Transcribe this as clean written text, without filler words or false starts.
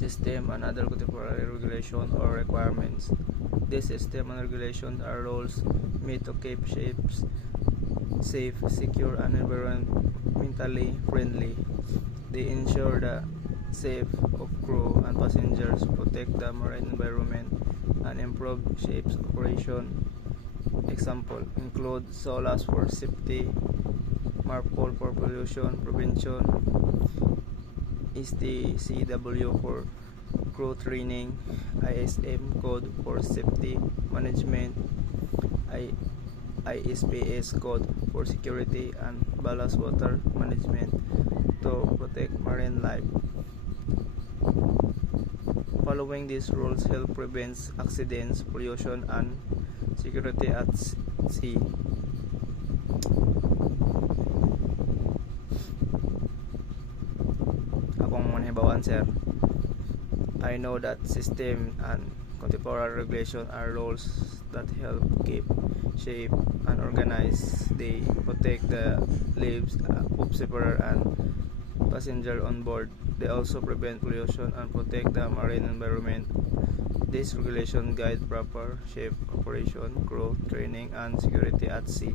system and other contemporary regulation or requirements. These system and regulations are rules made to keep ships safe, secure, and environmentally friendly. They ensure the safety of crew and passengers, protect the marine environment, and improve ship's operation. Example include SOLAS for safety, MARPOL for pollution prevention, STCW for crew training, ISM code for safety management, ISPS code for security and ballast water management to protect marine life. Following these rules help prevent accidents, pollution, and security at sea. Akong manhibawan, sir. I know that system and contemporary regulation are rules that help keep shape and organize. They protect the lives of seafarer and passenger on board. They also prevent pollution and protect the marine environment. These regulations guide proper ship operation, crew training, and security at sea.